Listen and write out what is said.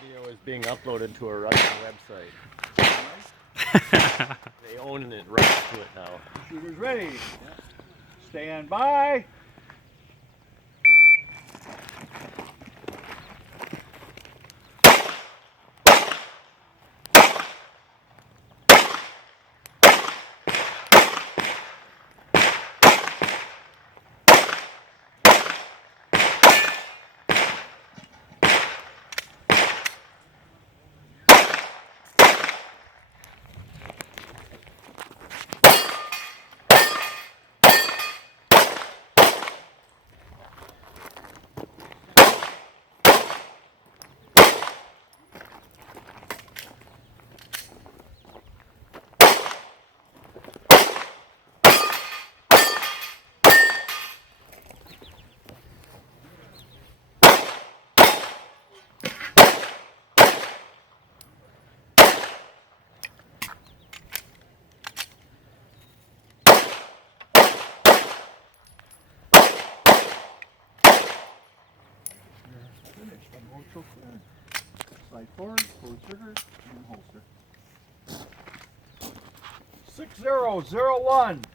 Video is being uploaded to a Russian website. They own it rights to it now. Shooters ready. Stand by. Finished. I'm going to clear. Slide forward, pull the trigger, and holster. 6001.